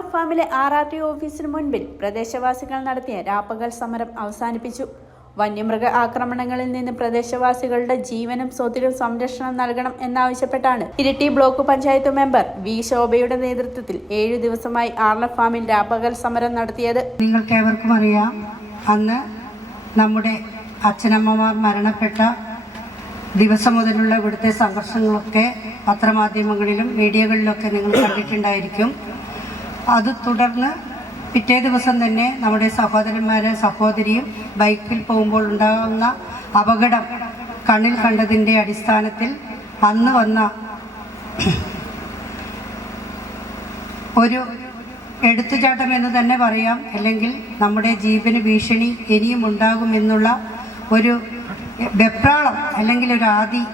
ആർലഫ് ഫാമിലെ R R T ഓഫീസിന് മുൻപിൽ പ്രദേശവാസികൾ നടത്തിയ രാപ്പകൽ സമരം അവസാനിപ്പിച്ചു. വന്യമൃഗ ആക്രമണങ്ങളിൽ നിന്ന് പ്രദേശവാസികളുടെ ജീവനും സ്വത്തിനും സംരക്ഷണം നൽകണം എന്നാവശ്യപ്പെട്ടാണ് Iritty block panchayat member V ശോഭയുടെ നേതൃത്വത്തിൽ ഏഴു ദിവസമായി ആർണ ഫാമിൽ രാപ്പകൽ സമരം നടത്തിയത്. നിങ്ങൾക്ക് ഏവർക്കും അറിയാം അന്ന് നമ്മുടെ അച്ഛനമ്മമാർ മരണപ്പെട്ട ദിവസം മുതലുള്ള ഇവിടുത്തെ സംഘർഷങ്ങളൊക്കെ പത്രമാധ്യമങ്ങളിലും മീഡിയകളിലൊക്കെ നിങ്ങൾ കണ്ടിട്ടുണ്ടായിരിക്കും. അത് തുടർന്ന് പിറ്റേ ദിവസം തന്നെ നമ്മുടെ സഹോദരന്മാരെ സഹോദരിയും ബൈക്കിൽ പോകുമ്പോൾ ഉണ്ടാകുന്ന അപകടം കണ്ണിൽ കണ്ടതിന്റെ അടിസ്ഥാനത്തിൽ അന്ന് വന്ന ഒരു എടുത്തുചാട്ടം എന്ന് തന്നെ പറയാം. അല്ലെങ്കിൽ നമ്മുടെ ജീവന് ഭീഷണി ഇനിയും ഉണ്ടാകുമെന്നുള്ള ഒരു വെപ്രാളം അല്ലെങ്കിൽ ഒരു ആദി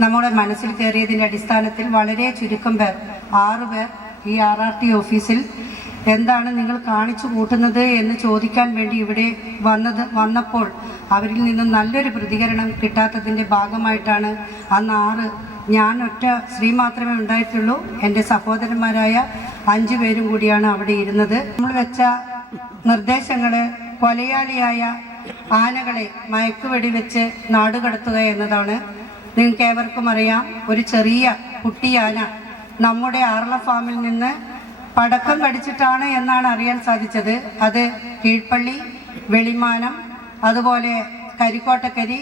നമ്മുടെ മനസ്സിൽ കയറിയതിന്റെ അടിസ്ഥാനത്തിൽ വളരെ ചുരുക്കം പേർ ആറ് പേർ ഈ ആർ ആർ ടി ഓഫീസിൽ എന്താണ് നിങ്ങൾ കാണിച്ചു കൂട്ടുന്നത് എന്ന് ചോദിക്കാൻ വേണ്ടി ഇവിടെ വന്നത് വന്നപ്പോൾ അവരിൽ നിന്ന് നല്ലൊരു പ്രതികരണം കിട്ടാത്തതിന്റെ ഭാഗമായിട്ടാണ് അന്ന് ആറ് ഞാൻ ഒറ്റ സ്ത്രീ മാത്രമേ ഉണ്ടായിട്ടുള്ളൂ എന്റെ സഹോദരന്മാരായ അഞ്ചു പേരും കൂടിയാണ് അവിടെ ഇരുന്നത്. നമ്മൾ വെച്ച നിർദ്ദേശങ്ങൾ കൊലയാളിയായ ആനകളെ മയക്കുവെടി വെച്ച് നാടുകടത്തുക എന്നതാണ്. നിങ്ങൾക്ക് ഏവർക്കും അറിയാം ഒരു ചെറിയ കുട്ടിയാന നമ്മുടെ ആർള ഫാമിൽ നിന്ന് പടക്കം കടിച്ചിട്ടാണ് എന്നാണ് അറിയാൻ സാധിച്ചത്. അത് കീഴ്പള്ളി വെളിമാനം അതുപോലെ കരിക്കോട്ടക്കരി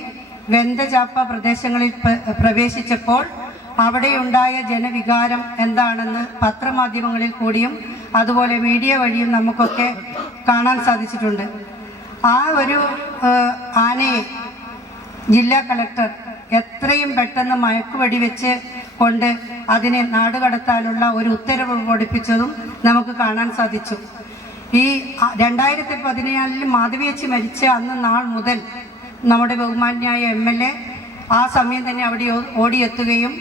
വെന്തചാപ്പ പ്രദേശങ്ങളിൽ പ്രവേശിച്ചപ്പോൾ അവിടെയുണ്ടായ ജനവികാരം എന്താണെന്ന് പത്രമാധ്യമങ്ങളിൽ കൂടിയും അതുപോലെ മീഡിയ വഴിയും നമുക്കൊക്കെ കാണാൻ സാധിച്ചിട്ടുണ്ട്. ആ ഒരു ആനയെ ജില്ലാ കളക്ടർ എത്രയും പെട്ടെന്ന് മയക്കുവെടി വെച്ച് കൊണ്ട് അതിനെ നാടുകടത്താനുള്ള ഒരു ഉത്തരവ് പൊടിപ്പിച്ചതും നമുക്ക് കാണാൻ സാധിച്ചു. ഈ രണ്ടായിരത്തി പതിനാലിൽ മാധവിയച്ചി മരിച്ച അന്ന് നാൾ മുതൽ നമ്മുടെ ബഹുമാന്യായ എം എൽ എ ആ സമയം തന്നെ അവിടെ ഓടിയെത്തുകയും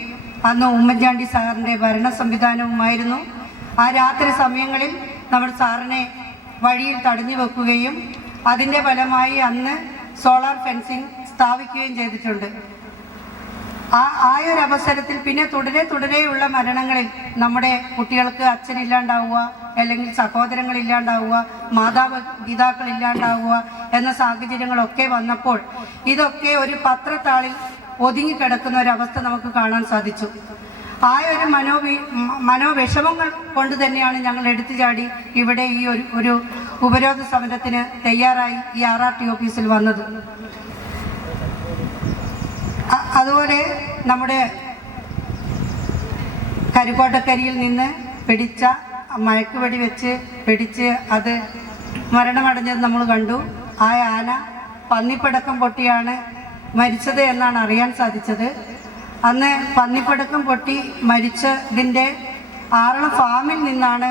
അന്ന് ഉമ്മൻചാണ്ടി സാറിന്റെ ഭരണ സംവിധാനവുമായിരുന്നു. ആ രാത്രി സമയങ്ങളിൽ നമ്മൾ സാറിനെ വഴിയിൽ തടഞ്ഞു വെക്കുകയും അതിന്റെ ഫലമായി അന്ന് സോളാർ ഫെൻസിങ് സ്ഥാപിക്കുകയും ചെയ്തിട്ടുണ്ട്. ആ ആ ഒരു അവസരത്തിൽ പിന്നെ തുടരെ തുടരെയുള്ള മരണങ്ങളിൽ നമ്മുടെ കുട്ടികൾക്ക് അച്ഛനില്ലാണ്ടാവുക അല്ലെങ്കിൽ സഹോദരങ്ങൾ ഇല്ലാണ്ടാവുക മാതാപിതാക്കൾ ഇല്ലാണ്ടാവുക എന്ന സാഹചര്യങ്ങളൊക്കെ വന്നപ്പോൾ ഇതൊക്കെ ഒരു പത്രത്താളിൽ ഒതുങ്ങിക്കിടക്കുന്ന ഒരവസ്ഥ നമുക്ക് കാണാൻ സാധിച്ചു. ആ ഒരു മനോവി മനോവിഷമങ്ങൾ കൊണ്ട് തന്നെയാണ് ഞങ്ങൾ എടുത്തു ചാടി ഇവിടെ ഈ ഒരു ഒരു ഉപരോധ സമരത്തിന് തയ്യാറായി ഈ ആർ ആർ ടി ഓഫീസിൽ വന്നത്. അതുപോലെ നമ്മുടെ കരിക്കോട്ടക്കരിയിൽ നിന്ന് പിടിച്ച മയക്കുവെടി വെച്ച് പിടിച്ച് അത് മരണമടഞ്ഞത് നമ്മൾ കണ്ടു. ആ ആന പന്നിപ്പടക്കം പൊട്ടിയാണ് മരിച്ചത് എന്നാണ് അറിയാൻ സാധിച്ചത്. അന്ന് പന്നിപ്പടക്കം പൊട്ടി മരിച്ചതിന്റെ ആറളം ഫാമിൽ നിന്നാണ്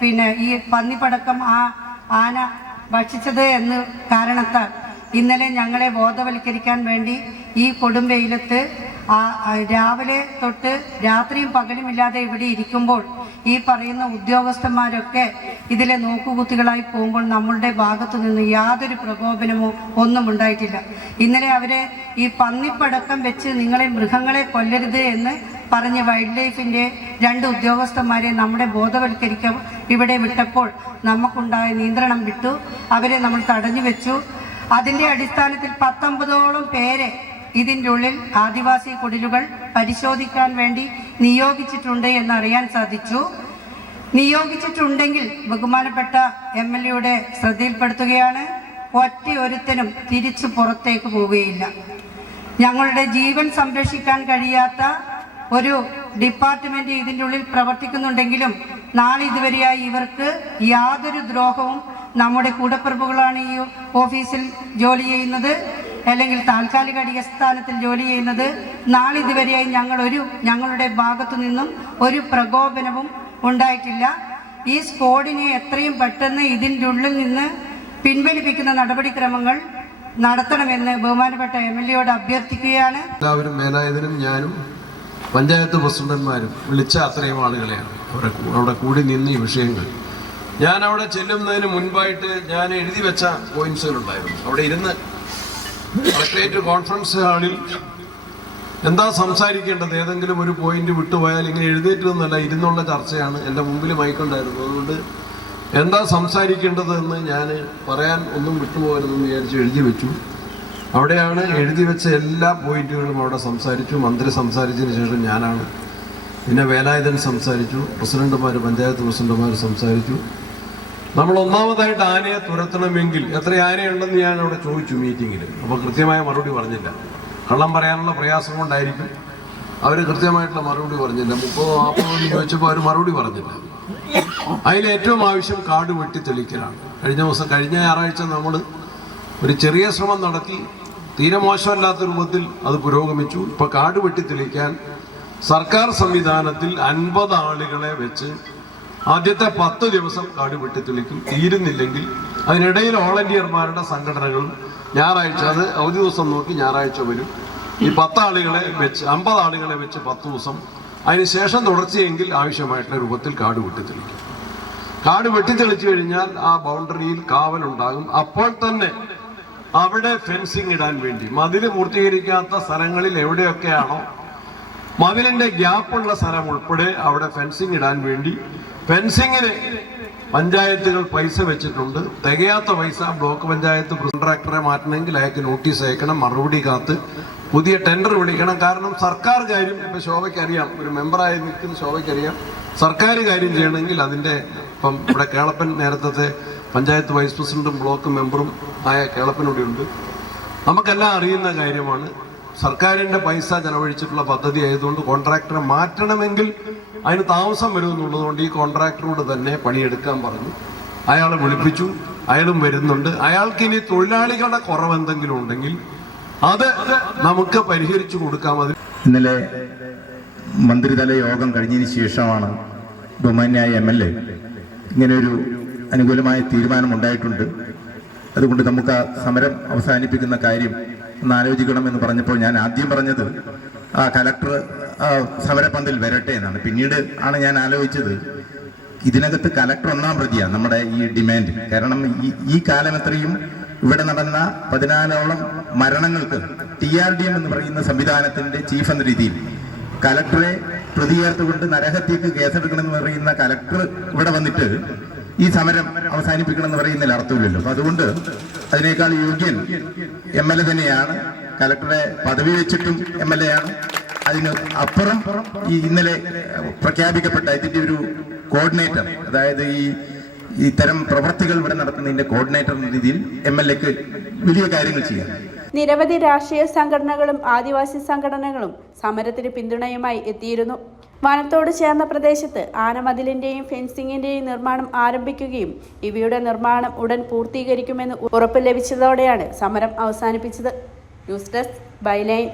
പിന്നെ ഈ പന്നിപ്പടക്കം ആ ആന ഭക്ഷിച്ചത് എന്ന് കാരണത്താൽ ഇന്നലെ ഞങ്ങളെ ബോധവൽക്കരിക്കാൻ വേണ്ടി ഈ കൊടും വെയിലത്ത് ആ ആ, രാവിലെ തൊട്ട് രാത്രിയും പകലുമില്ലാതെ ഇവിടെ ഇരിക്കുമ്പോൾ ഈ പറയുന്ന ഉദ്യോഗസ്ഥന്മാരൊക്കെ ഇതിലെ നോക്കുകുത്തികളായി പോകുമ്പോൾ നമ്മളുടെ ഭാഗത്തു നിന്ന് യാതൊരു പ്രകോപനമോ ഒന്നും ഉണ്ടായിട്ടില്ല. ഇന്നലെ അവരെ ഈ പന്നിപ്പടക്കം വെച്ച് നിങ്ങളെ മൃഗങ്ങളെ കൊല്ലരുത് എന്ന് പറഞ്ഞ് വൈൽഡ് ലൈഫിന്റെ രണ്ട് ഉദ്യോഗസ്ഥന്മാരെ നമ്മുടെ ബോധവൽക്കരിക്കാൻ ഇവിടെ വിട്ടപ്പോൾ നമുക്കുണ്ടായ നിയന്ത്രണം വിട്ടു. അവരെ നമ്മൾ തടഞ്ഞു വെച്ചു. അതിന്റെ അടിസ്ഥാനത്തിൽ പത്തൊമ്പതോളം പേരെ ഇതിന്റെ ഉള്ളിൽ ആദിവാസി കുടിലുകൾ പരിശോധിക്കാൻ വേണ്ടി നിയോഗിച്ചിട്ടുണ്ട് എന്നറിയാൻ സാധിച്ചു. നിയോഗിച്ചിട്ടുണ്ടെങ്കിൽ ബഹുമാനപ്പെട്ട എം എൽ എയുടെ ശ്രദ്ധയിൽപ്പെടുത്തുകയാണ്. ഒറ്റ ഒരുത്തനും തിരിച്ചു പുറത്തേക്ക് പോവുകയില്ല. ഞങ്ങളുടെ ജീവൻ സംരക്ഷിക്കാൻ കഴിയാത്ത ഒരു ഡിപ്പാർട്ട്മെന്റ് ഇതിന്റെ ഉള്ളിൽ പ്രവർത്തിക്കുന്നുണ്ടെങ്കിലും നാളെ ഇതുവരെയായി ഇവർക്ക് യാതൊരു ദ്രോഹവും നമ്മുടെ കൂടപ്പിറപ്പുകളാണ് ഈ ഓഫീസിൽ ജോലി ചെയ്യുന്നത് അല്ലെങ്കിൽ താൽക്കാലിക അടിസ്ഥാനത്തിൽ ജോലി ചെയ്യുന്നത്. നാളിതുവരെയായി ഞങ്ങളൊരു ഞങ്ങളുടെ ഭാഗത്തു നിന്നും ഒരു പ്രകോപനവും ഉണ്ടായിട്ടില്ല. ഈ സ്കോഡിനെ എത്രയും പെട്ടെന്ന് ഇതിന്റെ ഉള്ളിൽ നിന്ന് പിൻവലിപ്പിക്കുന്ന നടപടിക്രമങ്ങൾ നടത്തണമെന്ന് ബഹുമാനപ്പെട്ട എം എൽ എയോട് അഭ്യർത്ഥിക്കുകയാണ്. എല്ലാവരും മേലായതിനും ഞാനും പഞ്ചായത്ത് പ്രസിഡന്റ്മാരും വിളിച്ച അത്രയും ആളുകളെയാണ്. അവിടെ അവിടെ കൂടി നിന്ന് ഈ വിഷയങ്ങൾ ഞാൻ അവിടെ ചെല്ലുന്നതിന് മുൻപായിട്ട് ഞാൻ എഴുതി വെച്ച പോയിന്റ്സുകളുണ്ടായിരുന്നു അവിടെ ഇരുന്ന് കളക്ട്രേറ്റ് കോൺഫറൻസ് ഹാളിൽ എന്താ സംസാരിക്കേണ്ടത്? ഏതെങ്കിലും ഒരു പോയിന്റ് വിട്ടുപോയാൽ ഇങ്ങനെ എഴുതിയിട്ട് നിന്നല്ല ഇരുന്നുള്ള ചർച്ചയാണ് എന്റെ മുമ്പിൽ മയക്കുണ്ടായിരുന്നു അതുകൊണ്ട് എന്താ സംസാരിക്കേണ്ടത് എന്ന് ഞാൻ പറയാൻ ഒന്നും വിട്ടുപോകരുതെന്ന് വിചാരിച്ച് എഴുതി വെച്ചു. അവിടെയാണ് എഴുതി വെച്ച എല്ലാ പോയിന്റുകളും അവിടെ സംസാരിച്ചു. മന്ത്രി സംസാരിച്ചതിന് ശേഷം ഞാനാണ് പിന്നെ വേലായുധൻ സംസാരിച്ചു. പ്രസിഡന്റുമാർ പഞ്ചായത്ത് പ്രസിഡന്റുമാർ സംസാരിച്ചു. നമ്മൾ ഒന്നാമതായിട്ട് ആനയെ തുരത്തണമെങ്കിൽ എത്ര ആനയുണ്ടെന്ന് ഞാൻ അവിടെ ചോദിച്ചു മീറ്റിങ്ങിൽ അപ്പോൾ കൃത്യമായ മറുപടി പറഞ്ഞില്ല. കള്ളം പറയാനുള്ള പ്രയാസം കൊണ്ടായിരിക്കും. അവർ കൃത്യമായിട്ടുള്ള മറുപടി പറഞ്ഞില്ല. മുപ്പതോ നാൽപ്പതോ ചോദിച്ചപ്പോൾ അവർ മറുപടി പറഞ്ഞില്ല. അതിൽ ഏറ്റവും ആവശ്യം കാട് വെട്ടി തെളിക്കലാണ്. കഴിഞ്ഞ ദിവസം കഴിഞ്ഞ ഞായറാഴ്ച നമ്മൾ ഒരു ചെറിയ ശ്രമം നടത്തി. തീരെ മോശമല്ലാത്ത രൂപത്തിൽ അത് പുരോഗമിച്ചു. ഇപ്പൊ കാട് വെട്ടി തെളിക്കാൻ സർക്കാർ സംവിധാനത്തിൽ അൻപത് ആളുകളെ വെച്ച് ആദ്യത്തെ പത്ത് ദിവസം കാട് വെട്ടിത്തുളിക്കും. തീരുന്നില്ലെങ്കിൽ അതിനിടയിൽ വോളണ്ടിയർമാരുടെ സംഘടനകളും ഞായറാഴ്ച അത് അവധി ദിവസം നോക്കി ഞായറാഴ്ച വരും. ഈ പത്താളുകളെ വെച്ച് അമ്പത് ആളുകളെ വെച്ച് പത്ത് ദിവസം അതിനുശേഷം തുടർച്ചയെങ്കിൽ ആവശ്യമായിട്ടുള്ള രൂപത്തിൽ കാട് വെട്ടിത്തെളിക്കും. കാട് വെട്ടിത്തെളിച്ചു കഴിഞ്ഞാൽ ആ ബൗണ്ടറിയിൽ കാവലുണ്ടാകും അപ്പോൾ തന്നെ അവിടെ ഫെൻസിങ് ഇടാൻ വേണ്ടി മതിൽ പൂർത്തീകരിക്കാത്ത സ്ഥലങ്ങളിൽ എവിടെയൊക്കെയാണോ മതിലിന്റെ ഗ്യാപ്പുള്ള സ്ഥലം ഉൾപ്പെടെ അവിടെ ഫെൻസിങ് ഇടാൻ വേണ്ടി ഫെൻസിങ്ങിന് പഞ്ചായത്തുകൾ പൈസ വെച്ചിട്ടുണ്ട്. തികയാത്ത പൈസ ബ്ലോക്ക് പഞ്ചായത്ത് കോൺട്രാക്ടറെ മാറ്റണമെങ്കിൽ അയാൾക്ക് നോട്ടീസ് അയക്കണം മറുപടി കാത്ത് പുതിയ ടെൻഡർ വിളിക്കണം. കാരണം സർക്കാർ കാര്യം ഇപ്പം ശോഭയ്ക്കറിയാം ഒരു മെമ്പറായി നിൽക്കുന്ന ശോഭയ്ക്കറിയാം സർക്കാർ കാര്യം ചെയ്യണമെങ്കിൽ അതിന്റെ ഇപ്പം ഇവിടെ കേളപ്പൻ നേരത്തെ പഞ്ചായത്ത് വൈസ് പ്രസിഡന്റും ബ്ലോക്ക് മെമ്പറും ആയ കേളപ്പനൂടെ ഉണ്ട്. നമുക്കെല്ലാം അറിയുന്ന കാര്യമാണ്. സർക്കാരിന്റെ പൈസ ചെലവഴിച്ചിട്ടുള്ള പദ്ധതി ആയതുകൊണ്ട് കോൺട്രാക്ടറെ മാറ്റണമെങ്കിൽ അതിന് താമസം വരുമെന്നുള്ളതുകൊണ്ട് ഈ കോൺട്രാക്ടറോട് തന്നെ പണിയെടുക്കാൻ പറഞ്ഞു. അയാളെ വിളിപ്പിച്ചു. അയാളും വരുന്നുണ്ട്. അയാൾക്ക് ഇനി തൊഴിലാളികളുടെ കുറവ് എന്തെങ്കിലും ഉണ്ടെങ്കിൽ അത് നമുക്ക് പരിഹരിച്ചു കൊടുക്കാം. മതി ഇന്നലെ മന്ത്രിതല യോഗം കഴിഞ്ഞതിന് ശേഷമാണ് ബഹുമാന്യായ എം എൽ എ ഇങ്ങനെയൊരു അനുകൂലമായ തീരുമാനം ഉണ്ടായിട്ടുണ്ട് അതുകൊണ്ട് നമുക്ക് ആ സമരം അവസാനിപ്പിക്കുന്ന കാര്യം ഒന്ന് ആലോചിക്കണം എന്ന് പറഞ്ഞപ്പോൾ ഞാൻ ആദ്യം പറഞ്ഞത് ആ കലക്ടർ ആ സമരപ്പന്തൽ വരട്ടെ എന്നാണ്. പിന്നീട് ആണ് ഞാൻ ആലോചിച്ചത് ഇതിനകത്ത് കലക്ടർ ഒന്നാം പ്രതിയാണ് നമ്മുടെ ഈ ഡിമാൻഡ് കാരണം ഈ ഈ കാലം എത്രയും ഇവിടെ നടന്ന പതിനാലോളം മരണങ്ങൾക്ക് ടി ആർ ഡി എം എന്ന് പറയുന്ന സംവിധാനത്തിന്റെ ചീഫ് എന്ന രീതിയിൽ കലക്ടറെ പ്രതിയേർത്തുകൊണ്ട് നരഹത്യക്ക് കേസെടുക്കണമെന്ന് പറയുന്ന കലക്ടർ ഇവിടെ വന്നിട്ട് ഈ സമരം അവസാനിപ്പിക്കണമെന്ന് പറയുന്നതിൽ അർത്ഥമില്ലല്ലോ അപ്പൊ അതുകൊണ്ട് അതിനേക്കാൾ യോഗ്യൻ എം എൽ എ തന്നെയാണ്. കലക്ടറെ പദവി വെച്ചിട്ടും എം എൽ എ ആണ്. അതിന് അപ്പുറം ഈ ഇന്നലെ പ്രഖ്യാപിക്കപ്പെട്ട ഇതിന്റെ ഒരു കോർഡിനേറ്റർ അതായത് ഈ ഇത്തരം പ്രവൃത്തികൾ ഇവിടെ നടത്തുന്നതിന്റെ കോർഡിനേറ്റർ എന്ന രീതിയിൽ എം എൽ എക്ക് വലിയ കാര്യങ്ങൾ ചെയ്യാം. നിരവധി രാഷ്ട്രീയ സംഘടനകളും ആദിവാസി സംഘടനകളും സമരത്തിന് പിന്തുണയുമായി എത്തിയിരുന്നു. വനത്തോട് ചേർന്ന പ്രദേശത്ത് ആനമതിലിന്റെയും ഫെൻസിംഗിന്റെയും നിർമ്മാണം ആരംഭിക്കുകയും ഇവയുടെ നിർമ്മാണം ഉടൻ പൂർത്തീകരിക്കുമെന്ന് ഉറപ്പ് ലഭിച്ചതോടെയാണ് സമരം അവസാനിപ്പിച്ചത്. News desk byline.